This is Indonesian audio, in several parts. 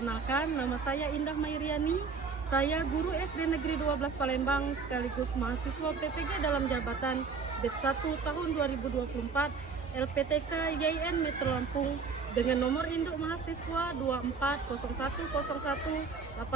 Perkenalkan, nama saya Indah Mairiani. Saya guru SD Negeri 12 Palembang sekaligus mahasiswa PPG dalam jabatan BEP 1 tahun 2024 LPTK YIN Metro Lampung dengan nomor induk mahasiswa 2401018014.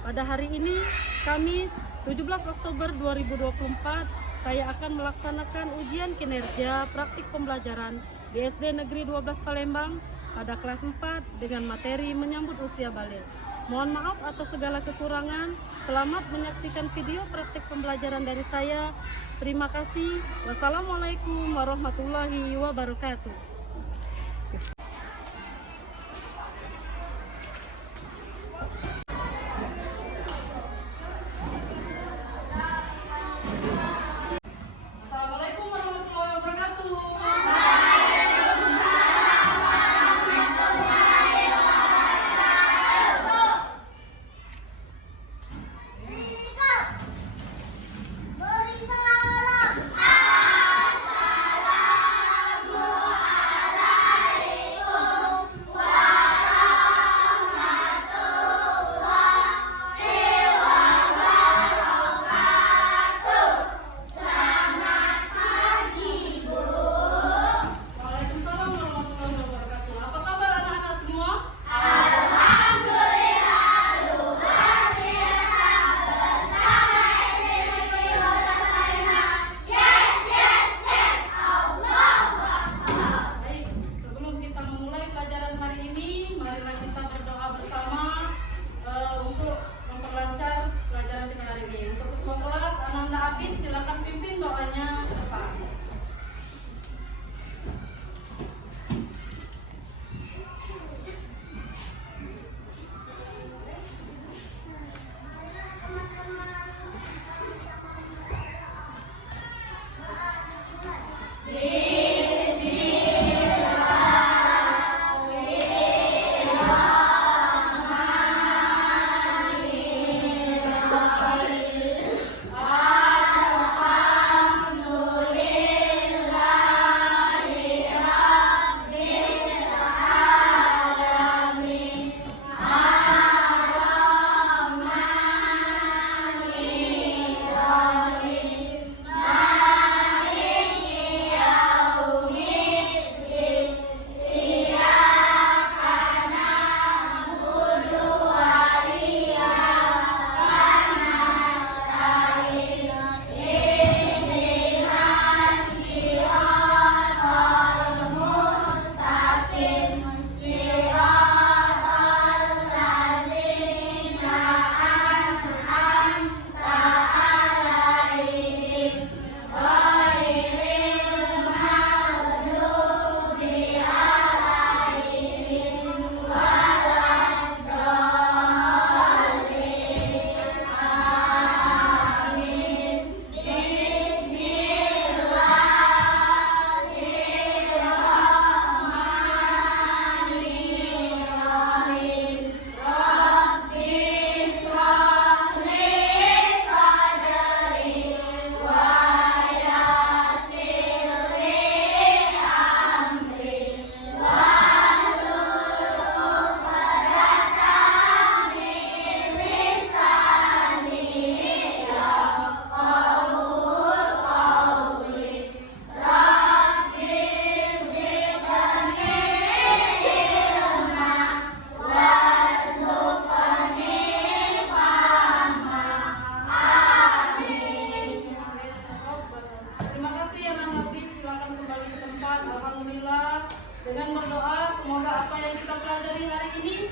Pada hari ini, Kamis 17 Oktober 2024, saya akan melaksanakan ujian kinerja praktik pembelajaran di SD Negeri 12 Palembang pada kelas 4 dengan materi menyambut usia balik. Mohon maaf atas segala kekurangan. Selamat menyaksikan video praktik pembelajaran dari saya. Terima kasih. Wassalamualaikum warahmatullahi wabarakatuh. Assalamualaikum warahmatullahi wabarakatuh. Waalaikumsalam warahmatullahi wabarakatuh. Apa kabar anak-anak semua? Baik, sebelum kita memulai pelajaran hari ini, marilah kita berdoa bersama untuk memperlancar pelajaran kita hari ini. Untuk ketua kelas, Ananda Abid, silakan pimpin doanya ke depan. Terima kasih ya Nabi, silakan kembali ke tempat. Alhamdulillah, dengan berdoa semoga apa yang kita pelajari hari ini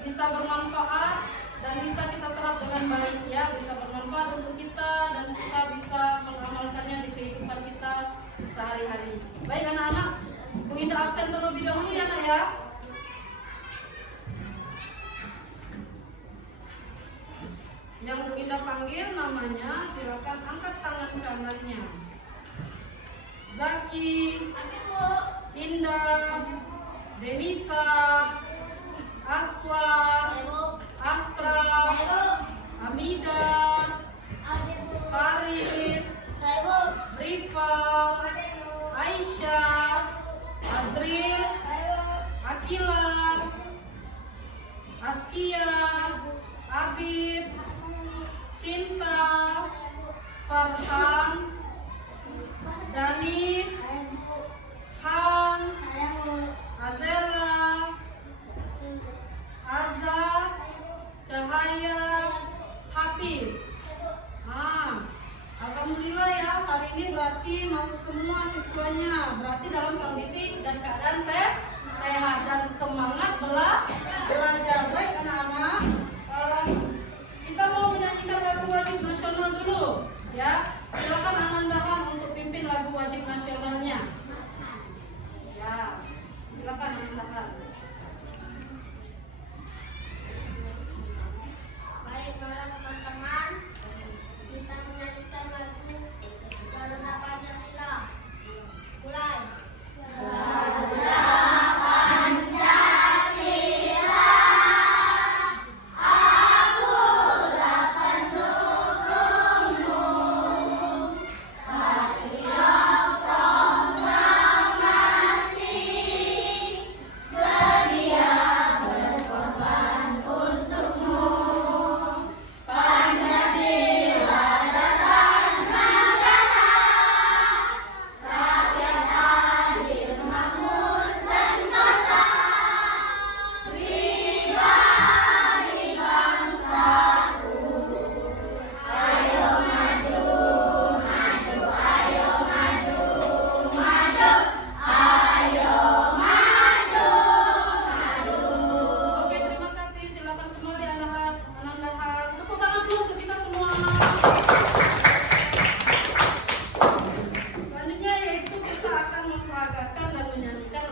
bisa bermanfaat dan bisa kita serap dengan baik ya, bisa bermanfaat untuk kita dan kita bisa mengamalkannya di kehidupan kita sehari-hari. Baik anak-anak, Bu Indah absen terlebih dahulu ya nak ya. Yang Bu Indah panggil namanya, silakan angkat tangan kanannya. Zaki, Indah, Denisa, Aswan, Astra, Amida, Paris, Rival, Aisyah, Azril, Akila,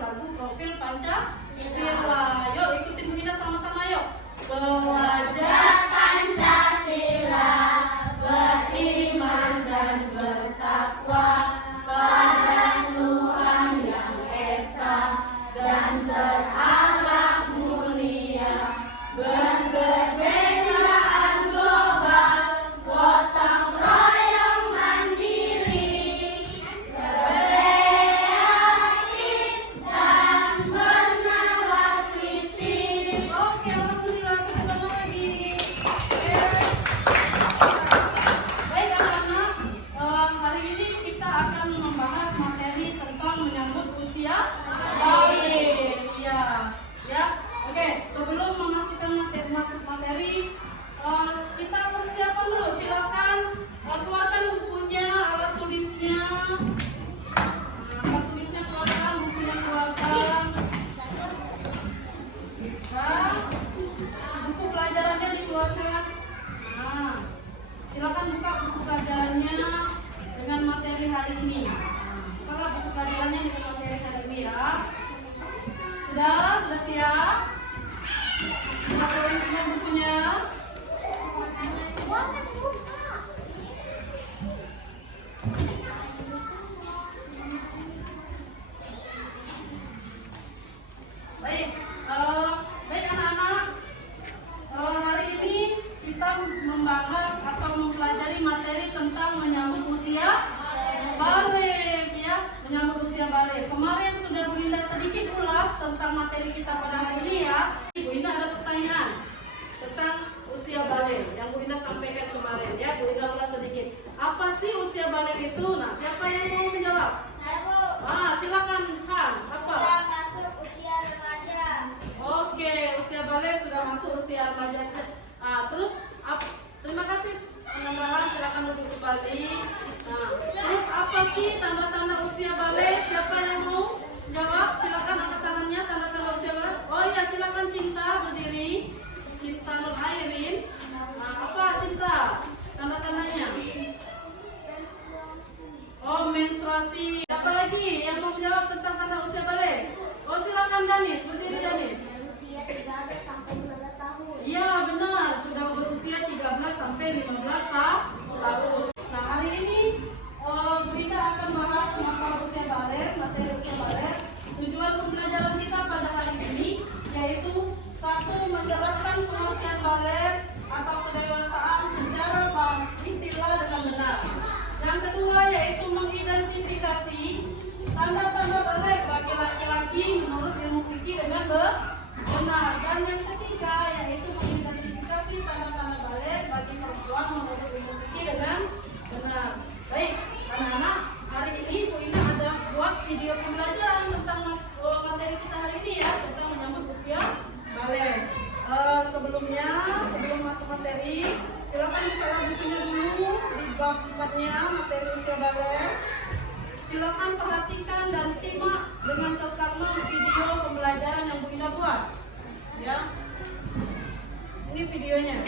lagu profil Pancasila. Yuk ikutin Bu Indah sama-sama yuk. Belajar Pancasila, beriman dan bertakwa pada Tuhan yang esa dan berakhlak mulia, berkebenaran global, gotong royong mandiri, kreatif dan bernalar kritis. Oke, alhamdulillah, kita ulang lagi. Baik anak-anak, hari ini kita akan membahas materi tentang menyambut usia balik. Ya. Oke, sebelum memasukkan masuk materi, kita persiapan dulu. Silakan keluarkan bukunya, alat tulisnya. Alat tulisnya keluarkan, bukunya keluarkan. Nah, buku pelajarannya dikeluarkan. Nah, silakan buka buku pelajarannya dengan materi hari ini. Bukalah buku pelajarannya dengan materi hari ini ya. Sudah siap? Sudah keluarin semua bukunya? Baik, baik anak-anak. Hari ini kita membahas atau mempelajari materi tentang menyambut usia balik ya, menyambut usia balik. Kemarin sudah Bu Indah sedikit ulas tentang materi kita pada hari ini ya. Bu Indah ada pertanyaan tentang usia balik yang Bu Indah sampaikan kemarin ya. Bu Indah ulas sedikit. Apa sih usia balik itu? Nah, siapa yang mau menjawab? Saya Bu. Silakan Han. Apa? Sudah masuk usia remaja. Oke, usia balik sudah masuk usia remaja. Terus terima kasih teman-teman, silakan duduk kembali. Nah, terus apa sih tanda-tanda usia balik? Siapa yang mau jawab? Silakan angkat tangannya, tanda-tanda usia balik. Oh iya, silakan Cinta berdiri. Cinta Nur Airin. Nah, apa Cinta? Tanda-tandanya? Oh, menstruasi. Siapa lagi yang mau menjawab tentang tanda usia balik? Oh, silakan Danis, berdiri Danis. Usia 13 sampai 15 tahun. Iya benar, sudah berusia 13 sampai 15 tahun. Nah hari ini Bu Indah akan bahas masalah usia balik, materi usia balik. Tujuan pembelajaran kita pada hari ini yaitu satu, menjelaskan pengertian balik atau kedewasaan secara istilah dengan benar. Yang kedua yaitu mengidentifikasi tanda-tanda balik bagi laki-laki menurut ilmu fikih dengan benar. Dan yang ketiga yaitu mengidentifikasi tanda-tanda balik bagi perempuan menurut ilmu fikih dengan benar. Baik, anak-anak, hari ini Bu Indah ada buat video pembelajaran tentang materi kita hari ini ya, tentang menyambut usia balik. Sebelum masuk materi, silakan buka bukunya dulu di bab 4-nya materi usia balik. Silakan perhatikan dan simak dengan seksama video pembelajaran yang Bu Indah buat. Ya, ini videonya.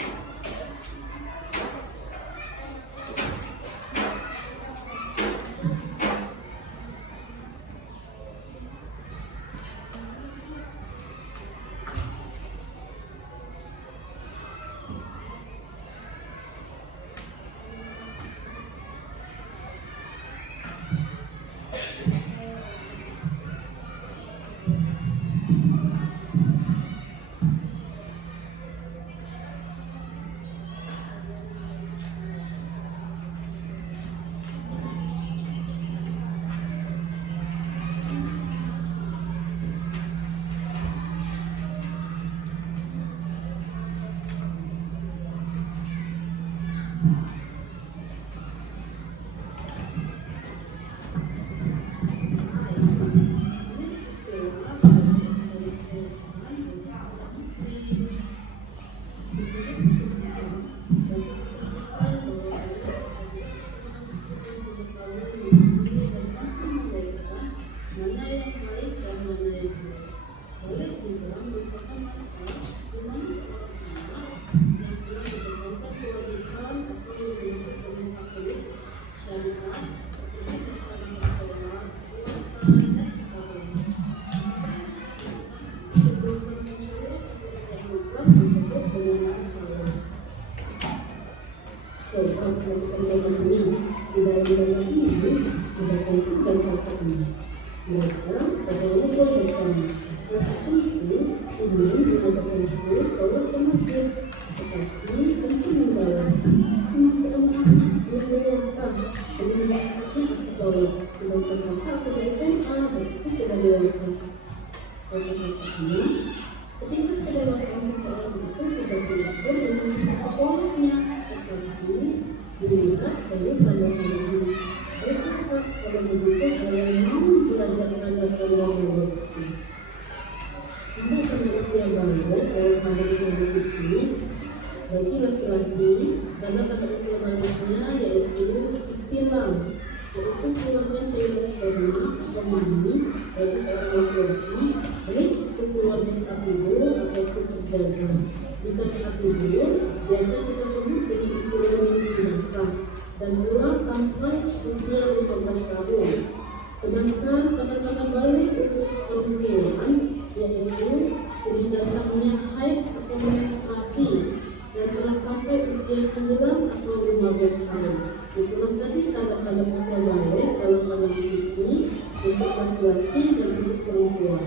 sedang ngobrol bersama. Setelah itu, ingin mengajak ibu sholat ke masjid, tetapi tentu membawa masih anak dewasa, belum waktu sholat. Sedangkan kakak sudah SMA, berarti sudah dewasa. Kata-katanya, ketika kedewasaan seseorang itu tidak diatur dengan sekolahnya, tetapi dilihat dari tanda-tanda ini. Baiklah, kalau begitu saya mau belajar tanda-tanda berarti. Anda pada usia balik dalam hari ini, bagi laki-laki, tanda-tanda usia baliknya yaitu iktilam, yaitu keluarnya cairan sperma atau mani bagi seorang laki-laki, baik itu keluarnya saat tidur ataupun terjaga. Jika saat tidur, biasa kita sebut dengan istilah mimpi basah dan pulang sampai usia 15 tahun. Sedangkan tanda-tanda balik untuk perempuan yaitu sudah datangnya haid atau menstruasi dan telah sampai usia 9 atau 15 tahun. Itulah tadi tanda-tanda usia balik dalam pandangan ini untuk laki-laki dan untuk perempuan.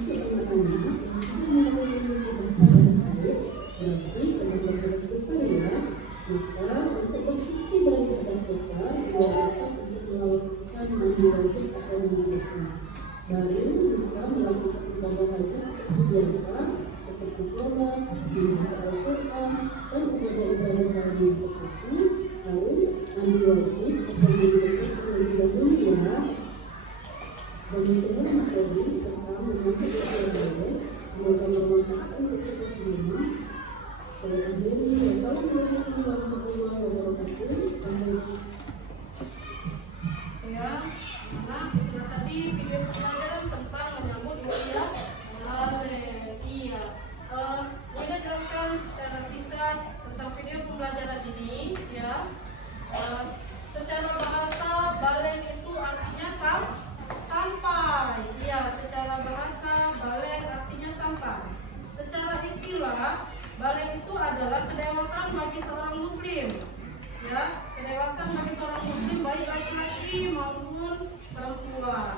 Untuk anak-anak yang sudah mengalami kebasahan haid, berarti sedang berhadas besar ya, maka untuk bersuci dari hadas besar diwajibkan untuk melakukan mandi wajib atau mandi besar. Baru bisa melakukan ibadah haji seperti biasa, seperti sholat, membaca Al-Quran, dan ibadah-ibadah lain. Tetapi harus mandi wajib atau mandi besar terlebih dahulu ya. Demikianlah materi tentang menyangkut usia balik. Semoga bermanfaat untuk kita semua. Saya akhiri. Wassalamualaikum warahmatullahi wabarakatuh. Sampai Ya, nah itu tadi video pembelajaran tentang menyambut usia balik. Iya, Bunda jelaskan secara singkat tentang video pembelajaran ini ya. Secara bahasa balik itu artinya sampai. Iya, secara bahasa balik artinya sampai. Secara istilah balik itu adalah kedewasaan bagi seorang muslim. Ya, kedewasaan bagi seorang muslim baik laki-laki maupun perempuan.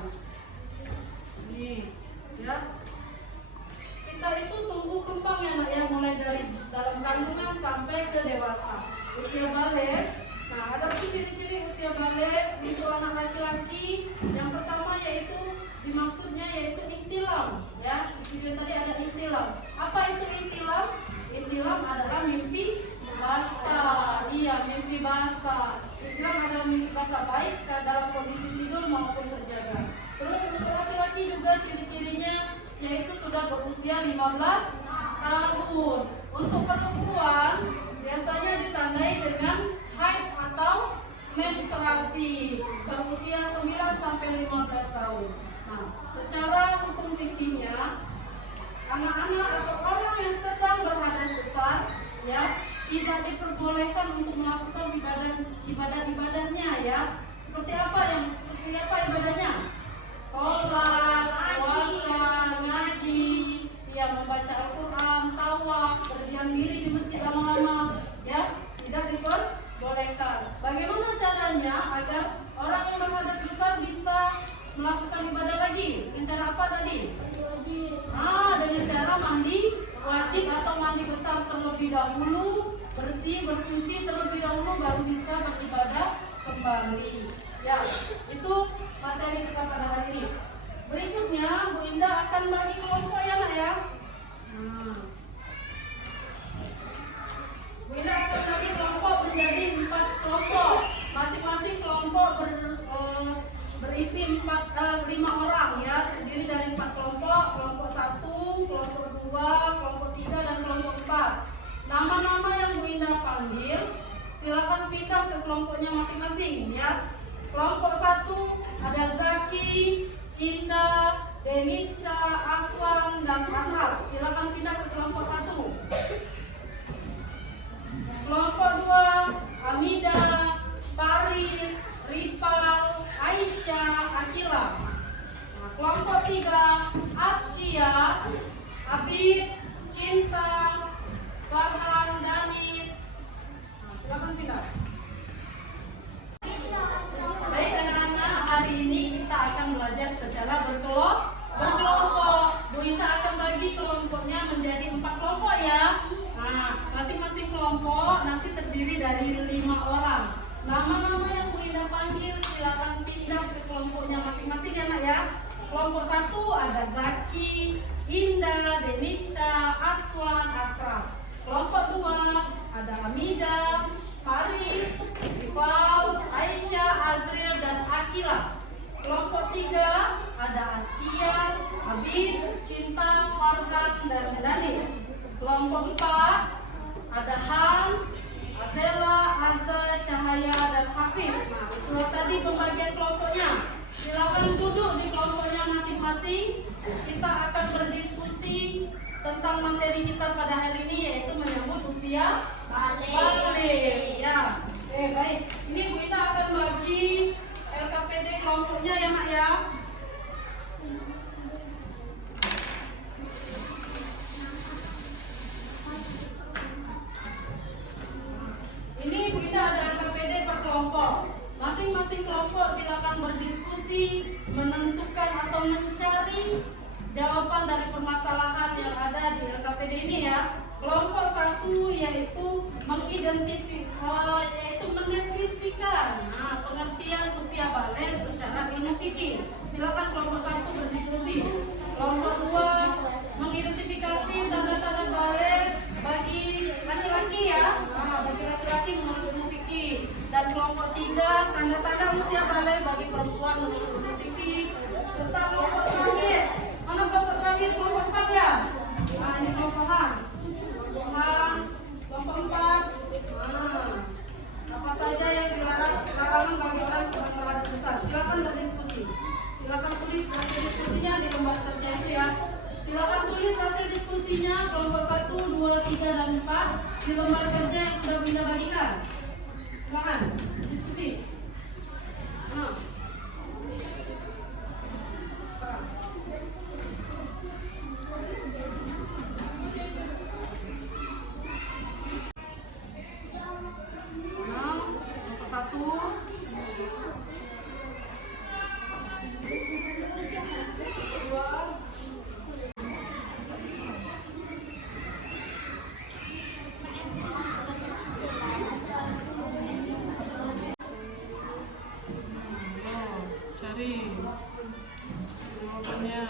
Ini, ya. Kita itu tumbuh kembang ya nak ya, mulai dari dalam kandungan sampai ke dewasa. Usia balik. Nah, ada ciri-ciri usia balik untuk anak laki-laki. Yang pertama yaitu dimaksudnya yaitu iktilam. Ya, di video tadi ada iktilam. Apa itu iktilam? Iktilam adalah mimpi basah. Iya, mimpi basah. Iktilam adalah mimpi basah baik dalam kondisi tidur maupun terjaga. Terus untuk laki-laki juga ciri-cirinya yaitu sudah berusia 15 tahun. Untuk perempuan biasanya ditandai dengan haid atau menstruasi berusia 9 sampai 15 tahun. Nah, secara hukum fikihnya anak-anak atau orang yang sedang berhadas besar ya tidak diperbolehkan untuk melakukan ibadahnya ya. Seperti apa ibadahnya? Sholat, puasa, ngaji, ya membaca Al-Quran, tawaf, berdiam diri di masjid lama-lama, ya tidak diperbolehkan. Bagaimana caranya agar orang yang berhadas besar bisa melakukan ibadah lagi? Dengan cara apa tadi? Dengan cara mandi wajib atau mandi besar terlebih dahulu, bersuci terlebih dahulu baru bisa beribadah kembali. Ya, itu materi kita pada hari ini. Berikutnya Bu Indah akan bagi kelompok ya nak ya. Bu Indah akan bagi kelompok menjadi 4 kelompok. Masing-masing kelompok berisi 5 orang ya, terdiri dari 4 kelompok. Kelompok 1, kelompok 2, kelompok 3 dan kelompok 4. Nama-nama yang Bu Indah panggil silakan pindah ke kelompoknya masing-masing ya. Kelompok 1 ada Zaki, Indah, Denisa, Aswan, dan Asraf. Silakan pindah ke kelompok 1. Kelompok 2 Hamida, Paris, Ripal, Aisyah, Akila. Nah, kelompok 3 Askia, Habib, Cinta, Farhan, Danis. Nah, silakan pindah. Baik anak-anak, hari ini kita akan belajar secara berkelompok. Bu Indah akan bagi kelompoknya menjadi 4 kelompok ya. Nah, masing-masing kelompok nanti terdiri dari 5 orang. Nama-nama yang Bu Indah panggil silakan pindah ke kelompoknya masing-masing ya nak ya. Kelompok 1 ada Zaki, Indah, Denisha, Aswan, Asraf. Kelompok 2 ada Amida, Faris, Rifal, Aisyah, Azril, dan Akila. Kelompok 3 ada Askia, Habib, Cinta, Farhan, dan Danis. Kelompok 4 ada Hans, Azela, Azza, Cahaya, dan Hafiz. Nah, itu tadi pembagian kelompoknya. Silakan duduk di kelompoknya masing-masing. Kita akan berdiskusi tentang materi kita pada hari ini, yaitu menyambut usia balik. Ya, baik. Ini Bu Indah akan bagi LKPD kelompoknya ya nak ya. Ini Bu Indah ada LKPD per kelompok. Masing-masing kelompok silakan berdiskusi, menentukan atau mencari jawaban dari permasalahan yang ada di LKPD ini ya. Kelompok 1 yaitu mendeskripsikan pengertian usia balik secara ilmu fikih. Silakan kelompok 1 berdiskusi. Kelompok 2 mengidentifikasi tanda-tanda balik bagi laki-laki ya. Bagi laki-laki menurut ilmu fikih. Dan kelompok 3 tanda-tanda usia balik bagi perempuan menurut ilmu fikih. Serta kelompok terakhir. Mana kelompok terakhir? Kelompok 4 ya. Nah, ini kelompok Hans. Kelompok 4. Apa saja yang dilarang bagi orang sedang berada besar. Silakan berdiskusi. Silakan tulis hasil diskusinya di lembar kerja itu ya. Silakan tulis hasil diskusinya kelompok 1, 2, 3, dan 4 di lembar kerja yang sudah Bunda bagikan. Silakan diskusi. Nah. Cari jawabannya.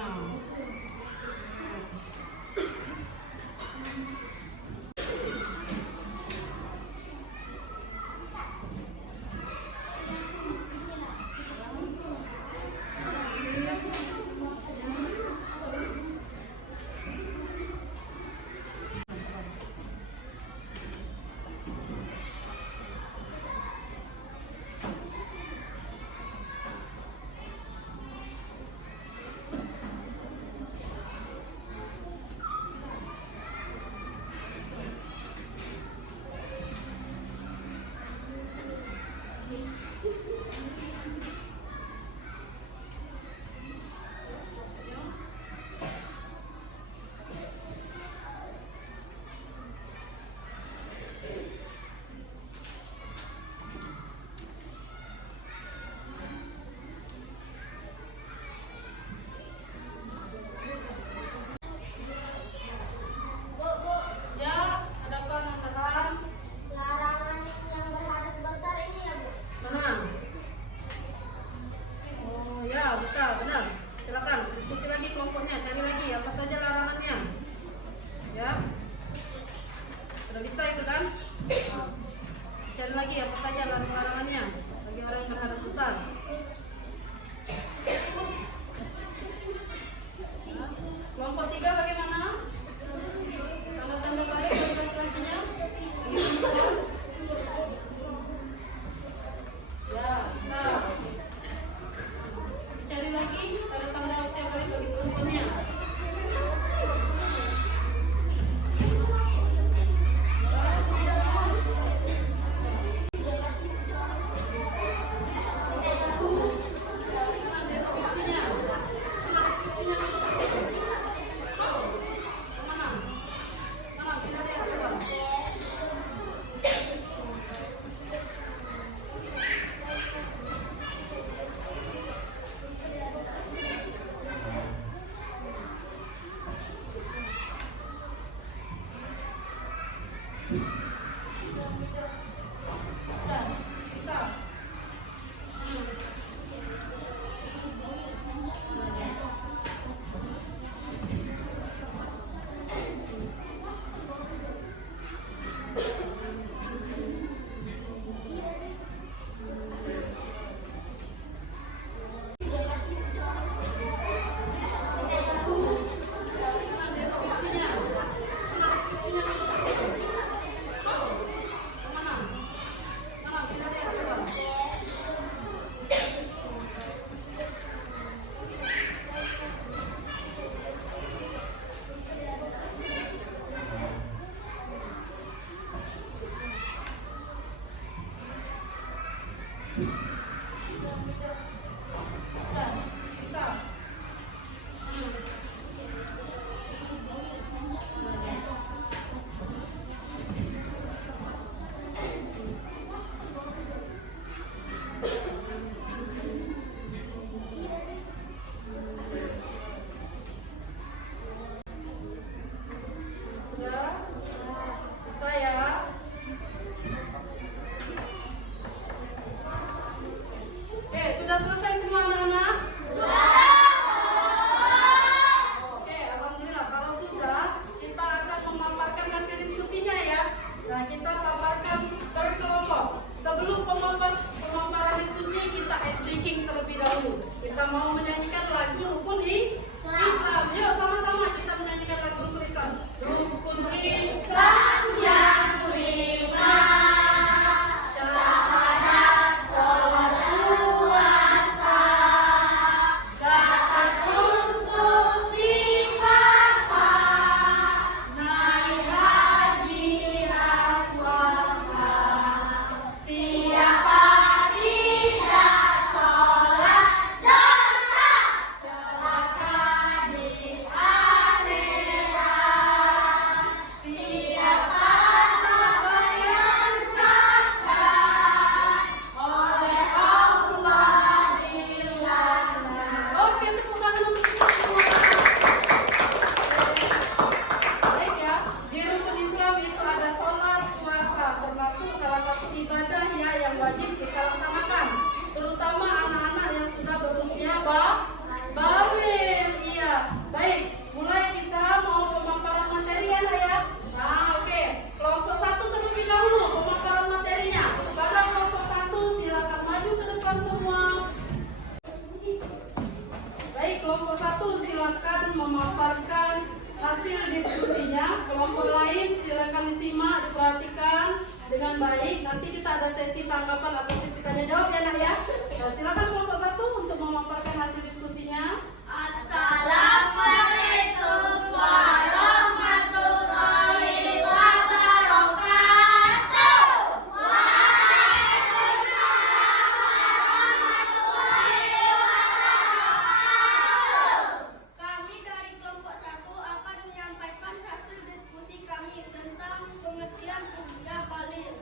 kelompok 1 silakan memaparkan hasil diskusinya. Kelompok lain silakan disimak, diperhatikan dengan baik. Nanti kita ada sesi tanggapan atau sesi tanya jawab ya nak ya. Nah, silakan kelompok 1 untuk memaparkan hasil diskusinya. Assalamualaikum warahmatullahi wabarakatuh. Kami dari kelompok 1 akan menyampaikan hasil diskusi kami tentang pengertian usia balik.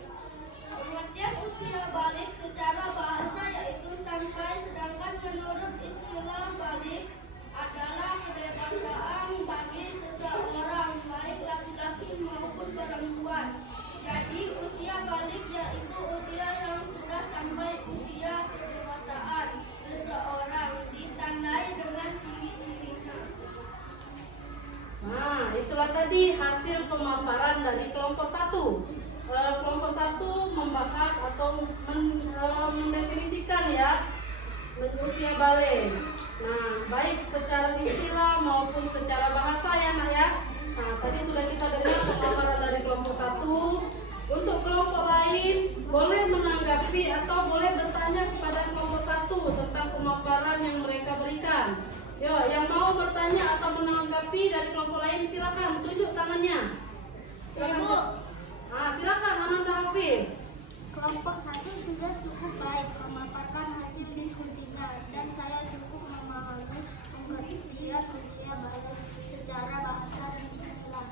Pengertian usia balik secara bahasa yaitu sampai, sedangkan menurut istilah balik adalah kedewasaan bagi seseorang, baik laki-laki maupun perempuan. Jadi usia balik yaitu usia yang sudah sampai usia kedewasaan seseorang, ditandai dengan ciri-cirinya. Nah, itulah tadi hasil pemaparan dari kelompok 1. Kelompok 1 membahas atau mendefinisikan ya usia balik. Nah, baik secara istilah maupun secara bahasa ya nak ya. Nah, tadi sudah kita dengar pemaparan dari kelompok 1. Untuk kelompok lain boleh menanggapi atau boleh bertanya kepada kelompok 1 tentang pemaparan yang mereka berikan. Yo, yang mau bertanya atau menanggapi dari kelompok lain silakan tunjuk tangannya. Silakan. Ibu. Nah, silakan Ananda Hafiz. Kelompok 1 sudah cukup baik memaparkan hasil diskusinya dan saya cukup memahami pengertian usia balik secara bahasa dan istilah.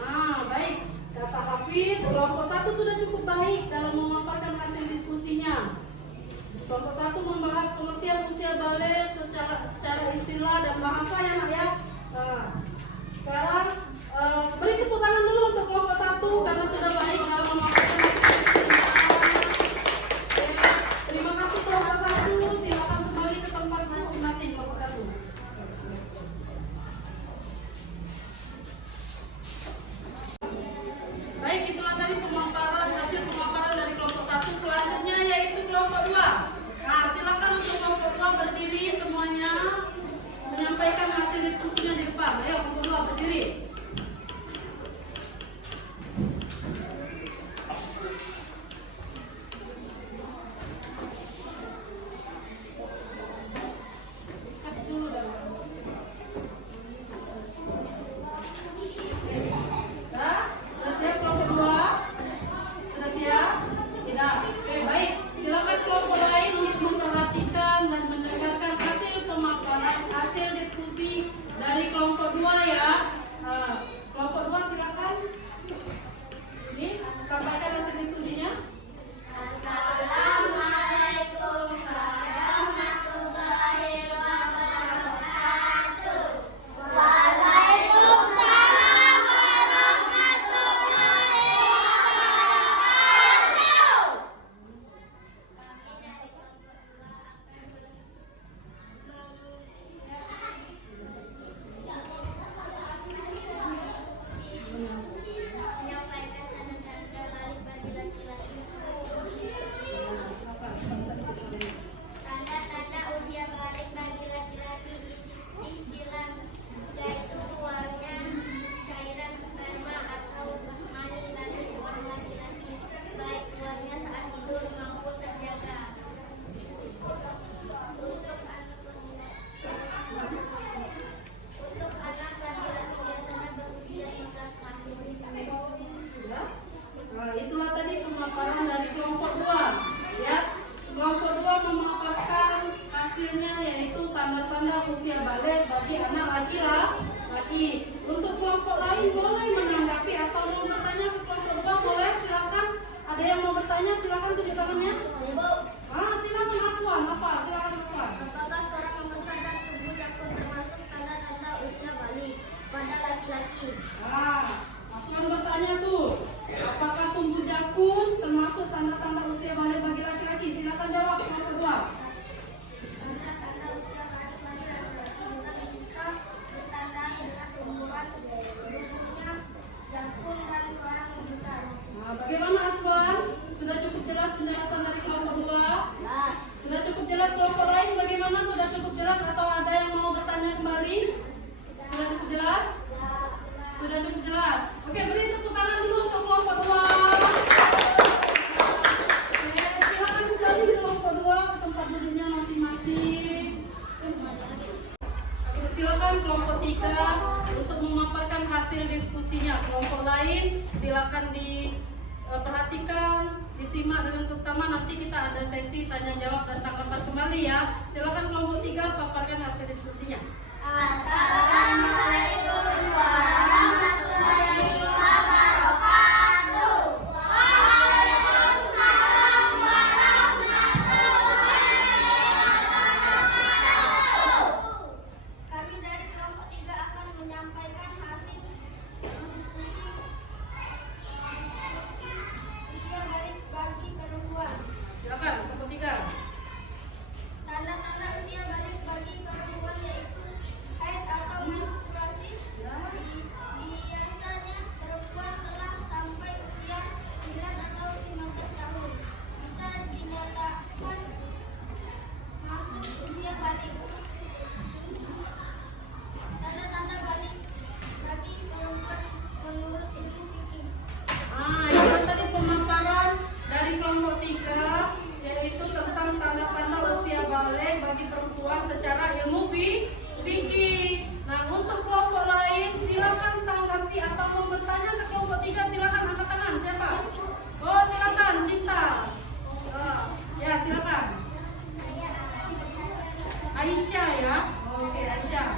Nah, baik. Kata Hafiz, kelompok 1 sudah cukup baik dalam memaparkan hasil diskusinya. Kelompok 1 membahas pengertian usia balik secara istilah dan bahasa ya nak ya. Nah, sekarang beri tepuk tangan dulu untuk kelompok 1 karena sudah baik dalam memaparkan hasil diskusinya. Terima kasih kelompok 1. Silakan kembali ke tempat masing-masing kelompok 1. Baik, itulah tadi hasil pemaparan dari kelompok 1. Selanjutnya yaitu kelompok 2. Nah, silakan untuk kelompok 2 berdiri semuanya menyampaikan hasil diskusinya di depan. Ayo kelompok 2 berdiri. Nah, itulah tadi pemaparan dari kelompok 2. Ya, kelompok 2 memaparkan hasilnya yaitu tanda-tanda usia balik bagi anak laki-laki. Untuk kelompok lain boleh menanggapi atau mau bertanya ke kelompok 2 boleh, silakan. Ada yang mau bertanya silakan tunjuk tangannya. Ibu, Silakan Aswan, apa? Silakan Aswan. apakah seorang membesar dan tubuh jakun termasuk tanda-tanda usia balik pada laki-laki? Aswan bertanya tuh, apakah tumbuh jakun termasuk tanda-tanda usia balik bagi laki-laki? Silakan jawab kelompok 2. Tanda-tanda usia balik bagi laki-laki juga bisa ditandai dengan tumbuhan tubuhnya jakun dan seorang membesar. Nah, bagaimana Aswan? Sudah cukup jelas penjelasan dari kelompok 2? Sudah cukup jelas kelompok lain bagaimana? Sudah cukup jelas? Silakan kelompok 3 untuk memaparkan hasil diskusinya. Kelompok lain silakan diperhatikan, disimak dengan seksama. Nanti kita ada sesi tanya jawab dan tanggapan kembali ya. Silakan kelompok 3 paparkan hasil diskusinya. Assalamualaikum warahmatullahi wabarakatuh. Waalaikumsalam warahmatullahi wabarakatuh. Kami dari kelompok 3 akan menyampaikan hasil diskusi usia balik bagi perempuan. Silakan kelompok 3. Tanda-tanda usia balik bagi perempuan yaitu haid atau menstruasi. Biasanya perempuan telah sampai usia 9 atau 15 tahun. Bisa dinyatakan masuk usia balik. Tanda-tanda balik bagi perempuan menurut ilmu fikih. Itu tadi pemaparan dari kelompok 3, yaitu tentang tanda-tanda usia balik bagi perempuan secara ilmu fikih. Nah, untuk kelompok lain silakan tanggapi atau mau bertanya ke kelompok 3, silakan angkat tangan. Siapa? Oh, silakan Cinta. Ya, silakan. Aisyah ya. Oke, Aisyah.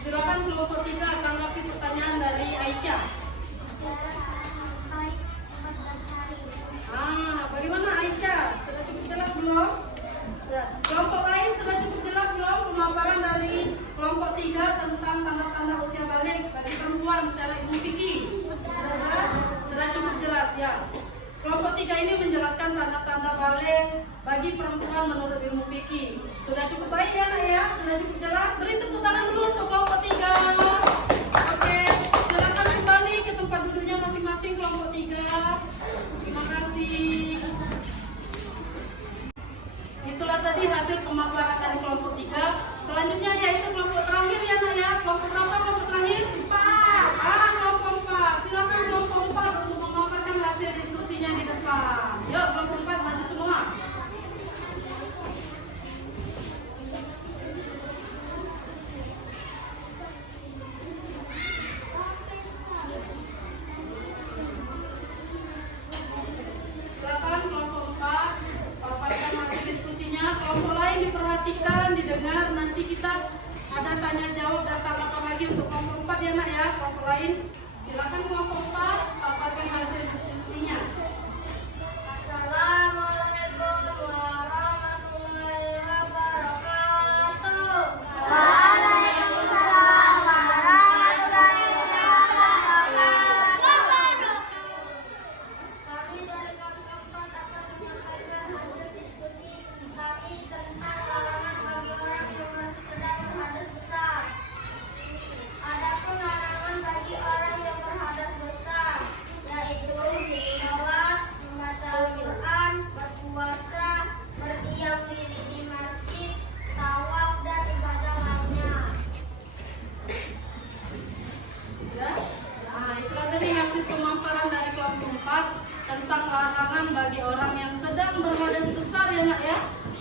Silakan kelompok 3 tanggapi pertanyaan dari Aisyah. Bagaimana Aisyah? Sudah cukup jelas belum? Ya. Kelompok lain sudah cukup jelas belum pemaparan dari kelompok 3 tentang tanda-tanda usia balik bagi perempuan secara ilmu fikih? Sudah cukup jelas ya. Kelompok 3 ini menjelaskan tanda-tanda balik bagi perempuan menurut ilmu fikih. Sudah cukup baik ya Nak ya? Sudah cukup jelas? Beri tepuk tangan dulu untuk kelompok 3. Oke, silakan kembali ke tempat duduknya masing-masing kelompok 3. Terima kasih. Itulah tadi hasil pemaparan dari kelompok 3. Selanjutnya yaitu kelompok terakhir ya Nak ya. Kelompok berapa kelompok terakhir? 4. Kelompok 4. Silakan kelompok 4 untuk memaparkan hasil diskusinya di depan. Yuk kelompok 4 maju semua. Silakan kelompok 4 paparkan hasil diskusinya. Kelompok lain diperhatikan, didengar. Nanti kita ada tanya jawab dan tanggapan lagi untuk kelompok 4 ya Nak ya. Kelompok lain silakan kelompok 4 paparkan hasil diskusinya. Assalamualaikum warahmatullahi wabarakatuh. Kami dari kelompok 4 akan menyampaikan hasil diskusi kami tentang larangan bagi orang yang masih sedang berhadas besar. Adapun larangan bagi orang yang berhadas besar, yaitu sholat, membaca Al-Quran, berpuasa, berdiam diri di masjid, tawaf dan ibadah lainnya. Ya. Nah, itulah tadi hasil pemaparan dari kelompok 4 tentang larangan bagi orang yang sedang berhadas besar ya Nak ya.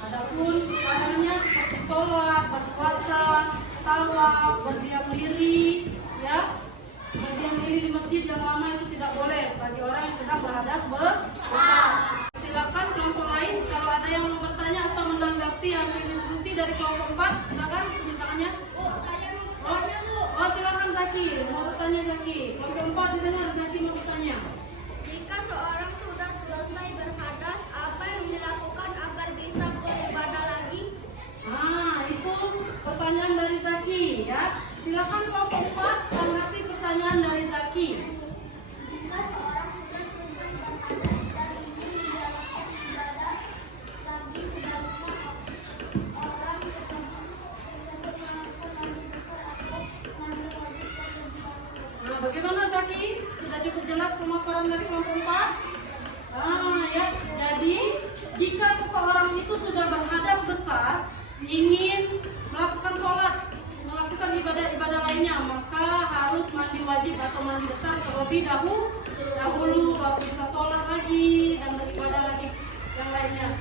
Adapun larangannya seperti sholat, berpuasa, tawaf, berdiam diri, ya. Berdiam diri di masjid yang lama itu tidak boleh bagi orang yang sedang berhadas besar. Silakan kelompok lain kalau ada yang mau bertanya atau menanggapi hasil diskusi dari kelompok 4, silakan tunjuk tangannya. Saya mau bertanya, Bu. Oh, silakan Zaki, mau bertanya Zaki. Kelompok 4 didengar, Zaki mau bertanya. Jika seorang sudah selesai berhadas, apa yang dilakukan agar bisa beribadah lagi? Itu pertanyaan dari Zaki ya. Silakan kelompok 4 tanggapi pertanyaan dari Zaki. Jika seorang sudah selesai berhadas dan ingin menjalankan ibadah lagi, sebaiknya orang tersebut melakukan mandi besar atau mandi wajib terlebih dahulu. Bagaimana Zaki? Sudah cukup jelas pemaparan dari kelompok 4? Ya. Jadi jika seseorang itu sudah berhadas besar, ingin melakukan sholat, melakukan ibadah-ibadah lainnya, maka harus mandi wajib atau mandi besar terlebih dahulu baru bisa sholat lagi dan beribadah lagi yang lainnya.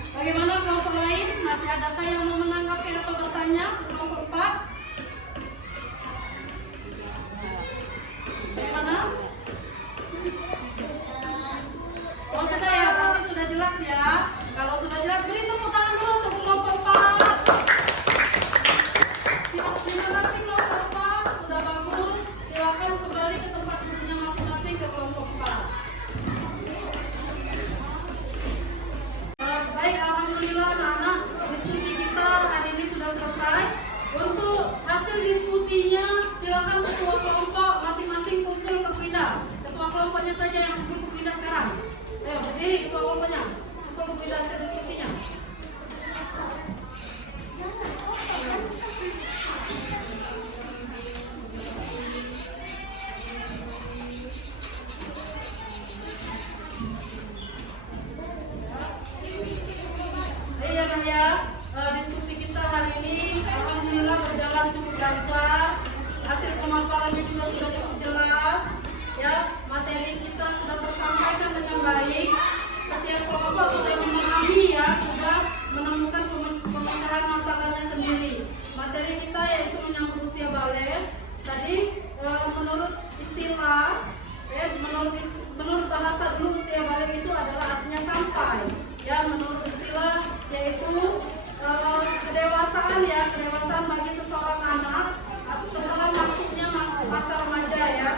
terlebih hasil diskusinya. Diskusi kita hari ini alhamdulillah berjalan cukup lancar. Hasil pemaparannya juga sudah cukup jelas. Ya, materi kita sudah tersampaikan dengan baik. Setiap kelompok sudah memahami ya, sudah menemukan pemecahan masalahnya sendiri. Materi kita yaitu menyangkut usia balik. Tadi menurut istilah, menurut bahasa dulu usia balik itu adalah artinya sampai. Ya, menurut istilah yaitu kedewasaan ya, kedewasaan bagi seseorang anak atau seorang maksudnya masa remaja ya,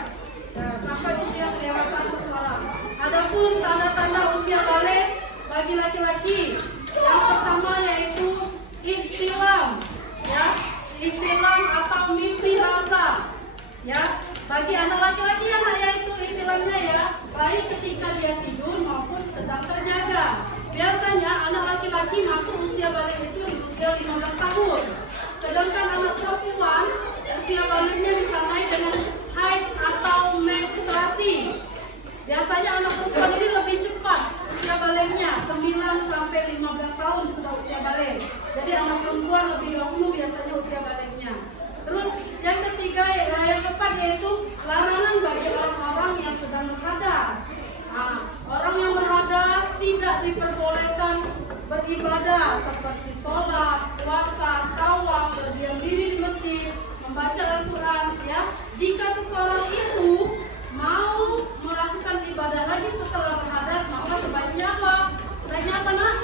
sampai usia kedewasaan seseorang. Adapun tanda-tanda usia balik bagi laki-laki, yang pertama yaitu ihtilam ya, ihtilam atau mimpi rasa ya. Bagi anak laki-laki yang yaitu ihtilamnya ya, baik ketika dia tidur maupun sedang terjaga. Biasanya anak laki-laki masuk usia balik itu di usia 15 tahun. Sedangkan anak perempuan usia baliknya ditandai dengan haid atau menstruasi. Biasanya anak perempuan ini lebih cepat usia baliknya, 9 sampai 15 tahun sudah usia balik. Jadi anak perempuan lebih dahulu biasanya usia baliknya. Terus yang ketiga, yang keempat yaitu larangan bagi orang-orang yang sedang berhadas. Orang yang berhadas tidak diperbolehkan beribadah seperti sholat, puasa, tawaf, berdiam diri di masjid, membaca Al-Quran. Ya, jika seseorang itu mau melakukan ibadah lagi setelah berhadas, maka sebaiknya apa? Sebaiknya apa nak?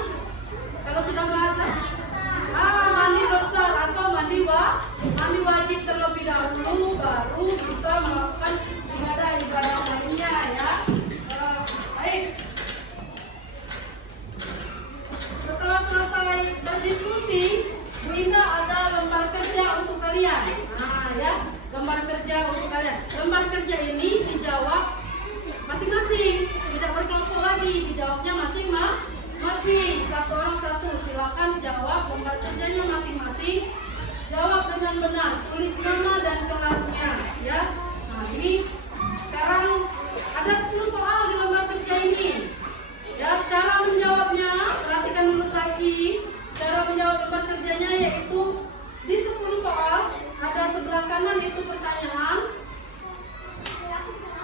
Kalau sudah berhadas, mandi besar atau mandi wajib terlebih dahulu, baru bisa melakukan ibadah lainnya ya. Baik. Setelah selesai berdiskusi, Bu Indah ada lembar kerja untuk kalian. Ya, lembar kerja untuk kalian. Lembar kerja ini dijawab masing-masing, tidak berkelompok lagi, dijawabnya masing-masing. Satu orang satu, silakan jawab lembar kerjanya masing-masing. Jawab dengan benar, tulis nama dan kelasnya ya. Nah, ini sekarang ada 10 soal di lembar kerja ini. Ya, cara menjawabnya, perhatikan dulu lagi. Cara menjawab lembar kerjanya yaitu di 10 soal ada sebelah kanan itu pertanyaan.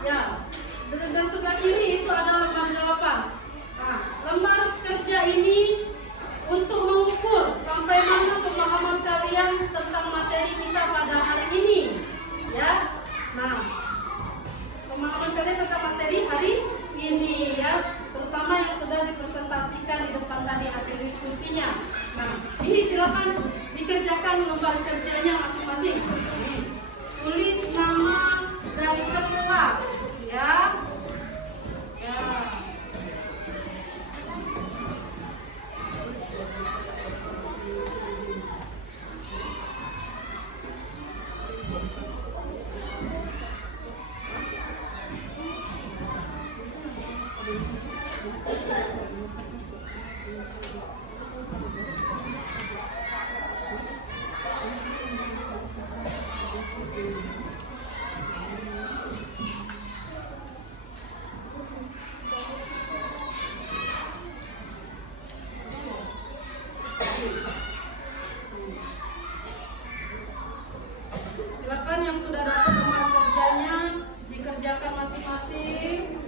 Ya, dan sebelah kiri itu ada lembar jawaban. Nah, lembar kerja ini untuk mengukur sampai mana pemahaman kalian tentang materi kita pada hari ini. Ya, nah, pemahaman kalian tentang materi hari ini ya, terutama yang sudah dipresentasikan di depan tadi hasil diskusinya. Nah, ini silakan dikerjakan lembar kerjanya masing-masing. Tulis nama dari kelas ya. Ya. Silakan yang sudah dapat lembar kerjanya dikerjakan masing-masing.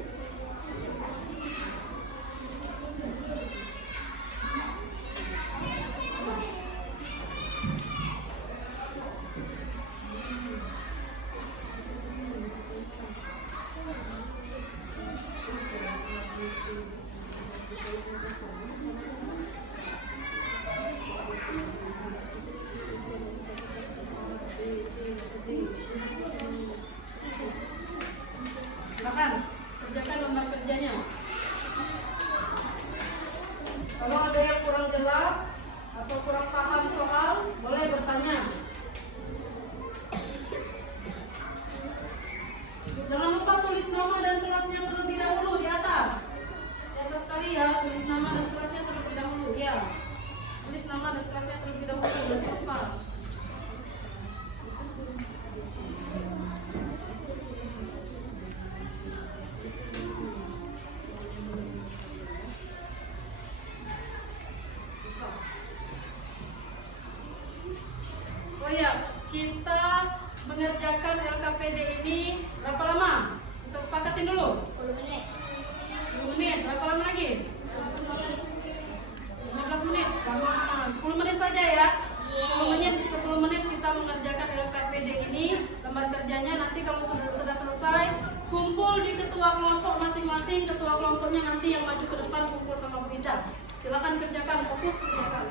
Silakan kerjakan lembar kerjanya. Kalau ada yang kurang jelas atau kurang paham soal, boleh bertanya. Jangan lupa tulis nama dan kelasnya terlebih dahulu di atas. Di atas sekali ya, tulis nama dan kelasnya terlebih Ya, tulis nama dan kelasnya terlebih dahulu dan hafal. Oh ya, kita mengerjakan LKPD ini berapa lama? Kita sepakatin dulu. 10 menit. 10 menit, berapa lama lagi? 15 menit. 10 menit saja ya. 10 menit kita mengerjakan LKPD ini. Lembar kerjanya nanti kalau sudah selesai, kumpul di ketua kelompok masing-masing. Ketua kelompoknya nanti yang maju ke depan kumpul sama Bu Ida. Silakan kerjakan, fokus kerjakan.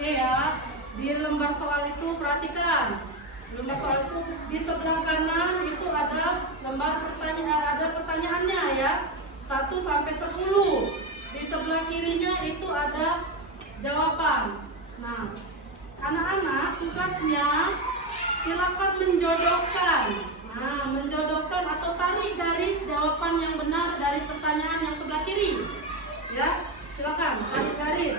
Oke ya, di lembar soal itu perhatikan. Di lembar soal itu di sebelah kanan itu ada lembar pertanyaan, ada pertanyaannya ya, 1 sampai 10. Di sebelah kirinya itu ada jawaban. Nah, anak-anak tugasnya silakan menjodohkan. Nah, menjodohkan atau tarik garis jawaban yang benar dari pertanyaan yang sebelah kiri. Ya, silakan tarik garis.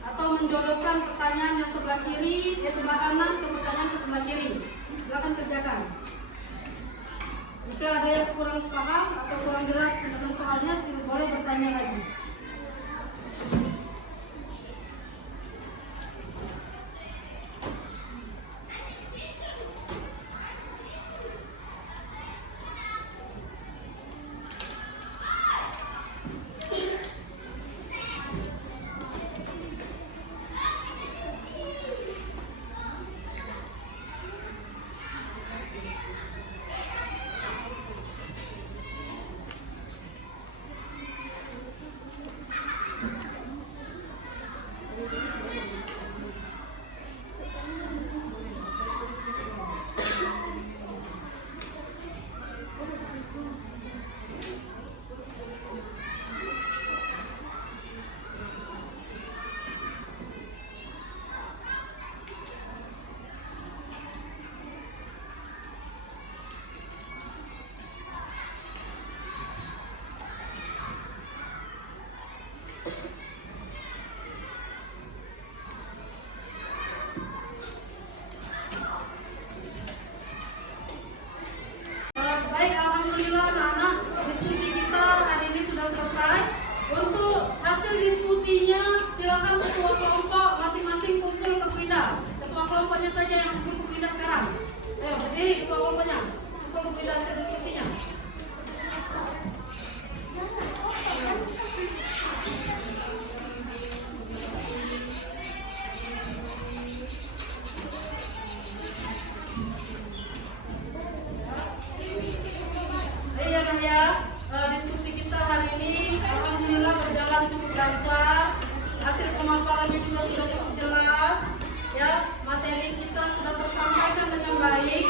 Atau menjodohkan pertanyaan yang sebelah kiri, sebelah kanan ke pertanyaan ke sebelah kiri. Silakan kerjakan. Jika ada yang kurang paham atau kurang jelas tentang soalnya, boleh bertanya lagi. Baik, alhamdulillah anak-anak, diskusi kita hari ini sudah selesai. Untuk hasil diskusinya, silakan ketua kelompok masing-masing kumpul ke Pindah. Ketua kelompoknya saja yang kumpul ke Pindah sekarang. Ayo berdiri ketua kelompoknya, kumpul ke Pindah hasil diskusinya. Diskusi kita hari ini alhamdulillah berjalan cukup lancar. Hasil pemaparannya juga sudah cukup jelas. Ya, materi kita sudah tersampaikan dengan baik.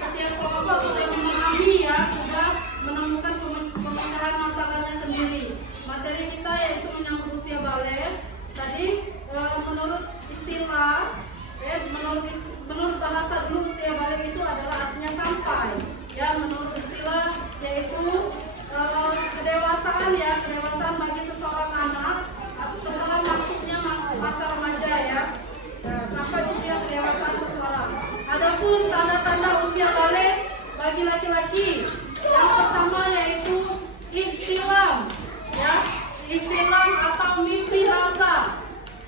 Setiap kelompok sudah memahami ya, sudah menemukan pemecahan masalahnya sendiri. Materi kita yaitu menyangkut usia balik. Tadi menurut istilah, menurut bahasa dulu usia balik itu adalah artinya sampai. Ya, menurut istilah yaitu kedewasaan ya, kedewasaan bagi seseorang anak atau setelah masuknya masa remaja ya, sampai usia kedewasaan seseorang. Adapun tanda-tanda usia balik bagi laki-laki, yang pertama yaitu ihtilam ya, ihtilam atau mimpi rasa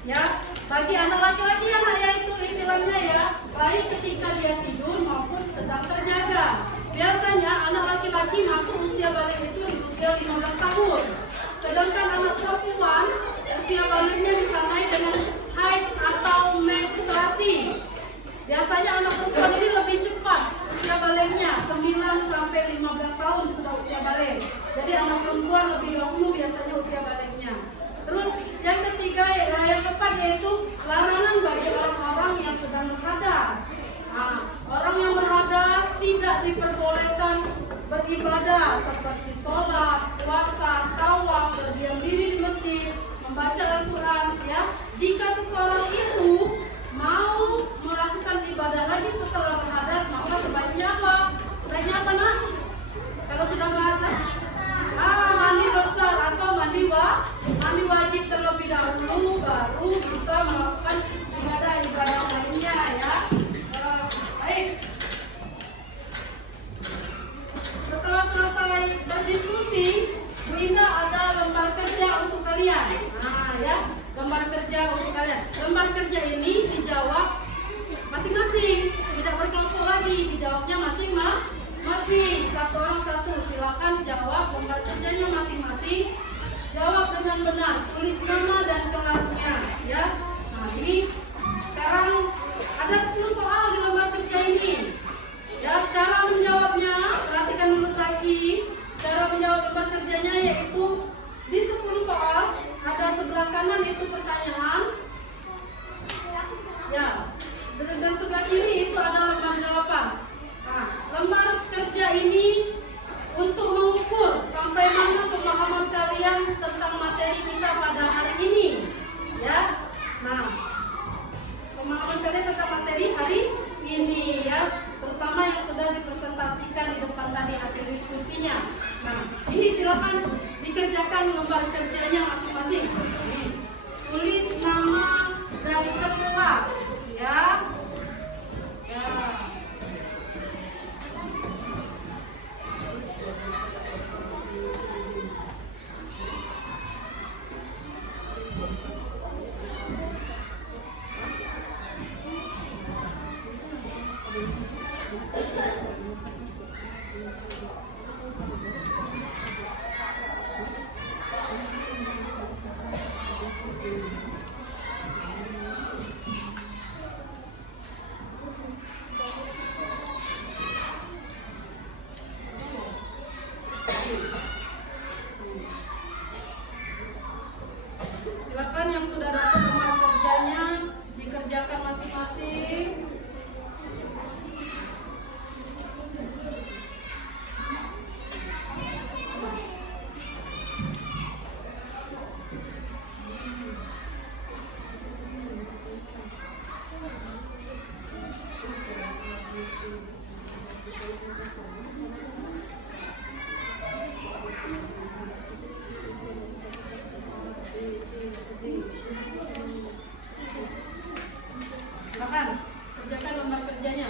ya. Bagi anak laki-laki yaitu ihtilamnya ya, baik ketika dia tidur maupun sedang terjaga. Biar Sedangkan anak perempuan usia baliknya ditandai dengan haid atau menstruasi. Biasanya anak perempuan ini lebih cepat usia baliknya, 9 sampai 15 tahun sudah usia balik. Jadi anak perempuan lebih dahulu biasanya usia baliknya. Terus yang ketiga, yang keempat yaitu larangan bagi orang-orang yang sedang berhadas. Nah, orang yang berhadas tidak diperbolehkan beribadah seperti sholat, puasa, tawaf, berdiam diri di masjid, membaca Al-Quran. Ya, jika seseorang itu mau melakukan ibadah lagi setelah berhadas, maka sebaiknya apa? Sebaiknya apa nak? Kalau sudah berhadas, mandi besar atau mandi wajib terlebih dahulu, baru bisa melakukan ibadah lainnya ya. Baik. Setelah selesai berdiskusi, Bu Indah ada lembar kerja untuk kalian. Nah ya, lembar kerja untuk kalian. Lembar kerja ini dijawab masing-masing, tidak berkelompok lagi, dijawabnya masing-masing. Satu orang satu, silakan jawab lembar kerjanya masing-masing. Jawab dengan benar, tulis nama dan kelasnya ya. Nah ini sekarang ada 10 soal di lembar kerja ini. Ya, cara menjawabnya, perhatikan dulu Zaki. Cara menjawab lembar kerjanya yaitu di 10 soal ada sebelah kanan itu pertanyaan. Ya, dan sebelah kiri itu ada lembar jawaban. Nah, lembar kerja ini untuk mengukur sampai mana pemahaman kalian tentang materi kita pada hari ini. Ya, nah, pemahaman kalian tentang materi hari ini ya, terutama yang sudah dipresentasikan di depan tadi hasil diskusinya. Nah, ini silakan dikerjakan lembar kerjanya masing-masing. Tulis nama dari kelas ya. Ya. Silakan yang sudah dapat lembar kerjanya dikerjakan masing-masing. Silakan kerjakan lembar kerjanya.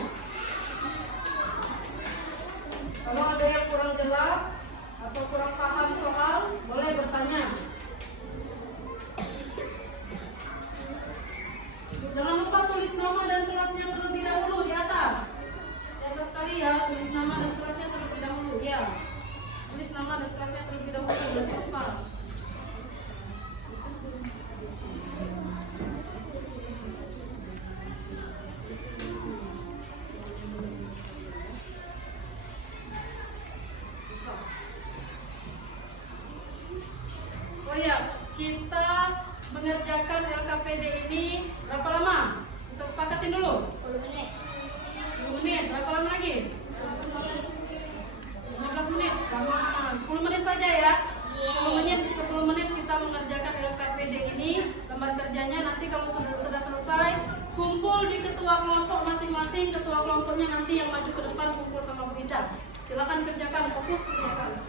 Kalau ada yang kurang jelas atau kurang paham soal, boleh bertanya. Jangan lupa tulis nama dan kelasnya terlebih dahulu di atas. Di atas sekali ya, tulis nama dan kelasnya terlebih dahulu ya. Tulis nama dan kelasnya terlebih dahulu, jangan lupa. Oh ya, kita mengerjakan LKPD ini berapa lama? Kita sepakatin dulu. 10 menit. 10 menit. Berapa lama lagi? 15 menit. 10 menit saja ya. 10 menit kita mengerjakan LKPD ini. Lembar kerjanya nanti kalau sudah selesai, kumpul di ketua kelompok masing-masing. Ketua kelompoknya nanti yang maju ke depan kumpul sama Bu Indah. Silakan kerjakan, fokus kerjakan.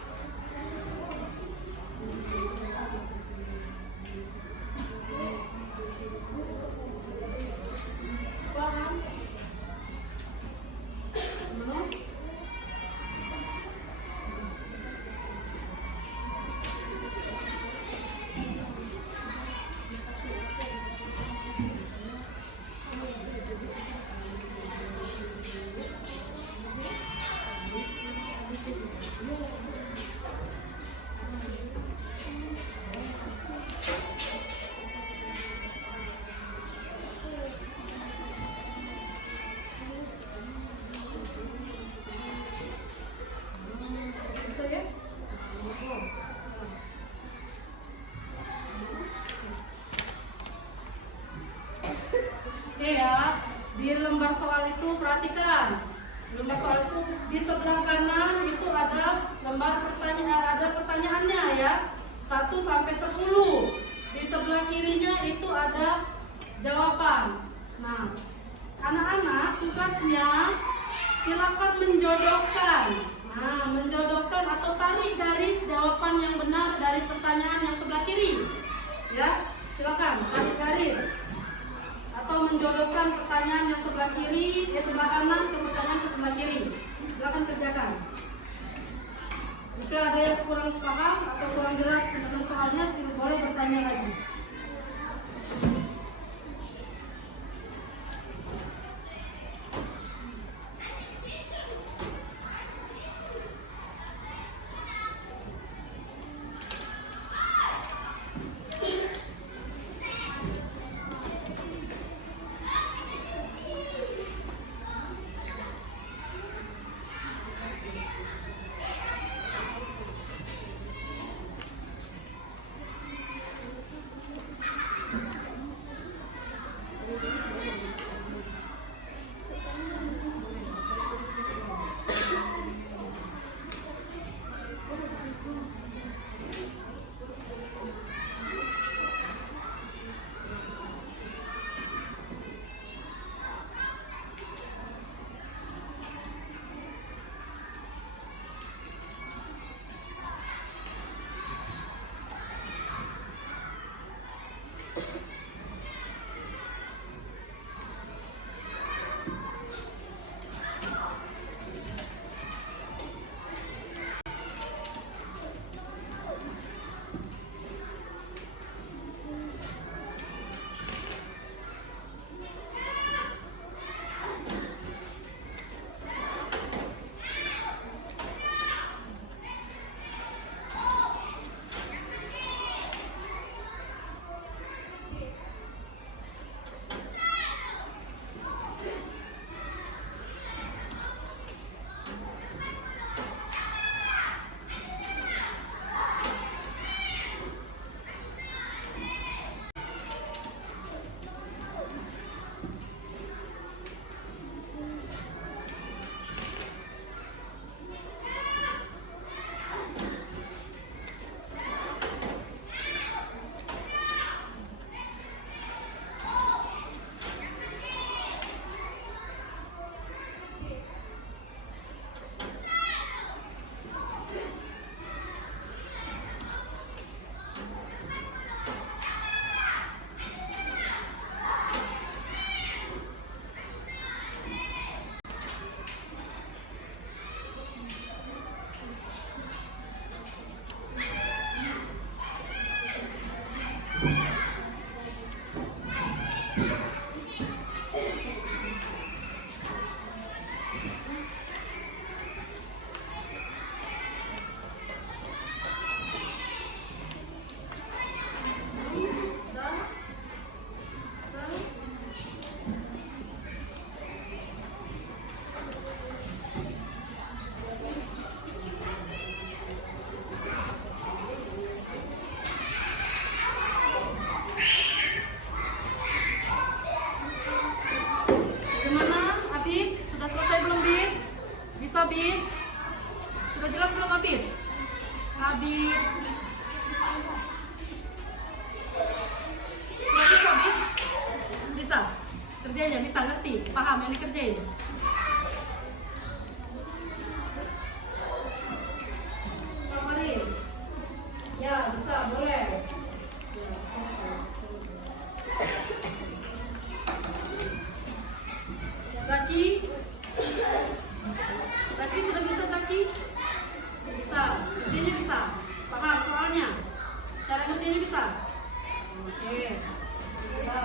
Paham? 15 soal itu di sebelah kanan itu ada lembar pertanyaan, ada pertanyaannya ya, 1 sampai 10. Di sebelah kirinya itu ada jawaban. Nah, anak-anak tugasnya silakan menjodohkan. Nah, menjodohkan atau tarik garis jawaban yang benar dari pertanyaan yang sebelah kiri. Ya, silakan tarik garis atau menjodohkan pertanyaan yang sebelah kiri, sebelah kanan ke pertanyaan ke sebelah kiri. Silakan kerjakan. Jika ada yang kurang paham atau kurang jelas tentang soalnya, boleh bertanya lagi. Abid? Sudah jelas belum Abid? Abid. Sudah bisa Abid? Bisa? Kerjanya bisa, ngerti? Paham yang dikerjain? Pak Maris? Ya, bisa, boleh. Zaki? Zaki sudah bisa Zaki? Bisa, kerjanya bisa. Paham soalnya? Cara ngertinya bisa? Oke. Ya.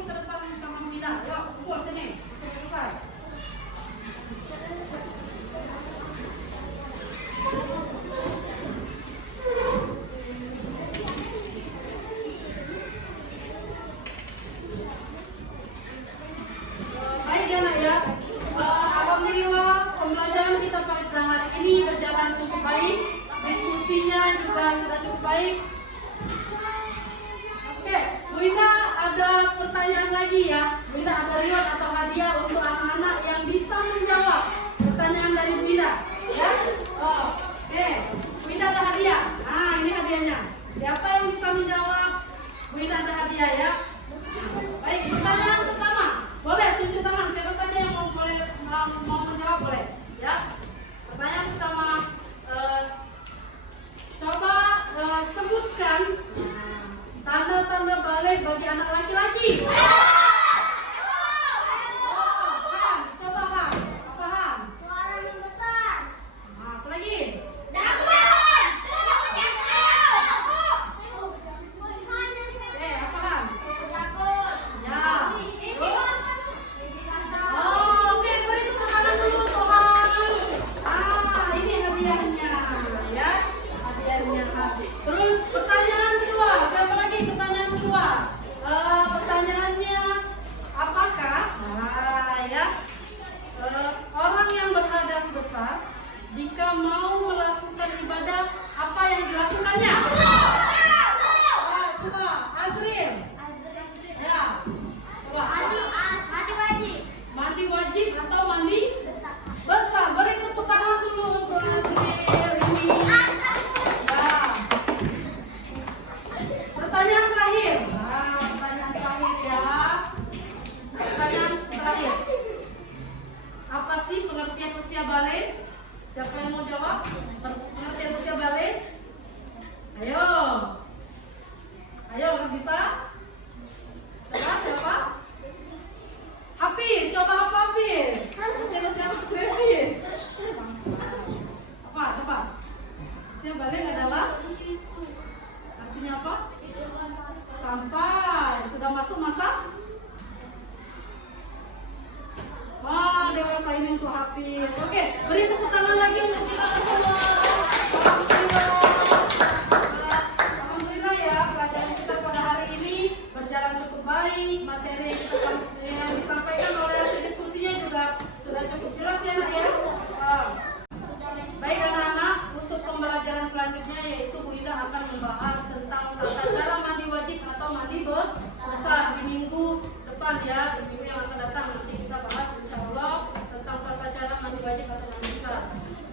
langsung ke depan sama Mida. Yuk, kumpul sini. Selesai. Baik ya nak ya. Alhamdulillah pembelajaran kita pada hari ini berjalan cukup baik. Diskusinya juga sudah cukup baik. Oke, Bu Ina ada pertanyaan lagi ya. Bu Ina ada reward atau hadiah untuk anak-anak yang bisa menjawab pertanyaan dari Bu Ina. Ya? Oh, oke. Bu Ina ada hadiah. Nah, ini hadiahnya. Siapa yang bisa menjawab? Bu Ina ada hadiah ya. Baik, pertanyaan pertama. Boleh tunjuk tangan. Siapa saja yang mau menjawab boleh. Ya. Pertanyaan pertama. Coba sebutkan tanda-tanda balik bagi anak laki-laki. Han, coba Han. Apa Han? Suara yang besar. Nah, apa lagi? Apa Han? Ya. Oh, oke, beri tepuk tangan dulu Tuhan. Ini hadiahnya ya. Hadiahnya. Terus pertanyaan kedua. Siapa lagi pertanyaan kedua? Pertanyaannya apakah orang yang berhadas besar jika mau melakukan ibadah apa yang dilakukannya? Coba Azril. Ya. Coba. Mandi wajib atau mandi besar? Beri tepuk tangan dulu untuk Azril ini. Ya. Pertanyaan terakhir. Pertanyaan terakhir ya. Pertanyaan terakhir. Apa sih pengertian usia balik? Siapa yang mau jawab? Pengertian usia balik? Ayo. Ayo, orang bisa? Coba siapa? Hafiz, coba apa Hafiz? Siapa Hafiz? Apa? Coba. Usia balik adalah artinya apa? Sampai sudah masuk masa dewasa ini untuk Hafiz. Oke, beri tepuk tangan lagi untuk kita semua. Alhamdulillah ya, pelajaran kita pada hari ini berjalan cukup baik. Materi yang disampaikan oleh hasil diskusinya juga sudah cukup jelas ya nak ya. Baik anak-anak, untuk pembelajaran selanjutnya yaitu Bu Ida akan membahas tentang tata cara mandi wajib atau mandi besar di minggu depan ya, di minggu yang akan datang nanti kita bahas insya Allah tentang tata cara mandi wajib atau mandi besar.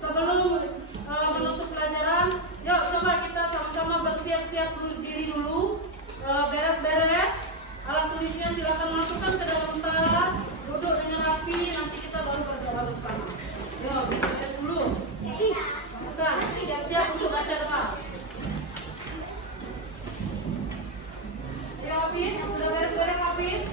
Sebelum menutup pelajaran, yuk coba kita sama-sama bersiap-siap diri dulu, beres-beres, alat tulisnya silakan masukkan ke dalam tas, duduk dengan rapi, nanti kita baru berdoa bersama. Yuk, beres dulu. Masukkan, siap-siap untuk baca doa. Ya Hafiz, sudah beres-beres Hafiz?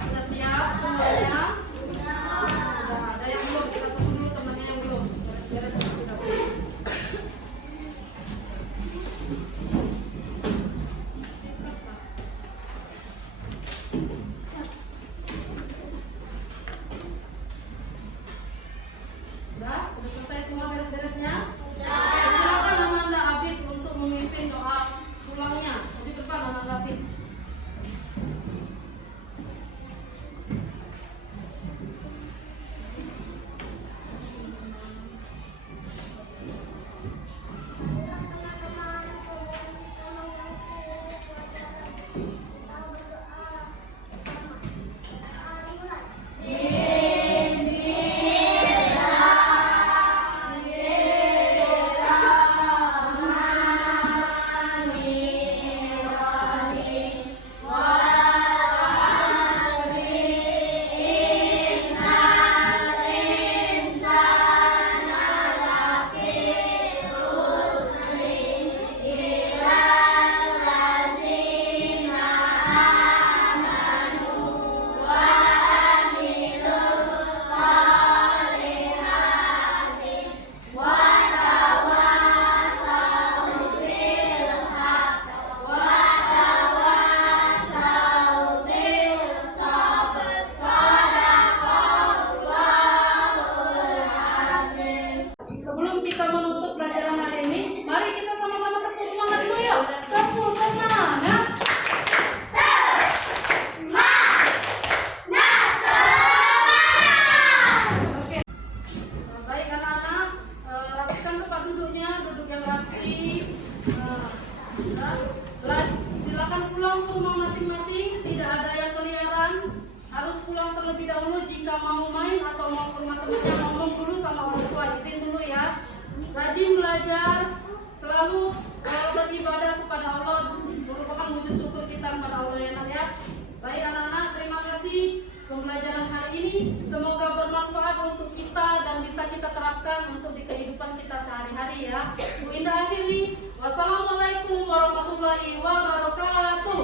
Sudah siap semuanya? Sudah. Ada yang belum? Kita tunggu dulu temannya yang belum. Beres-beres sudah. Sudah selesai semua beres-beresnya? Silakan Ananda Abid untuk memimpin doa pulangnya. Di depan Ananda Abid. kehidupan kita sehari-hari ya. Bu Indah akhiri, wassalamualaikum warahmatullahi wabarakatuh.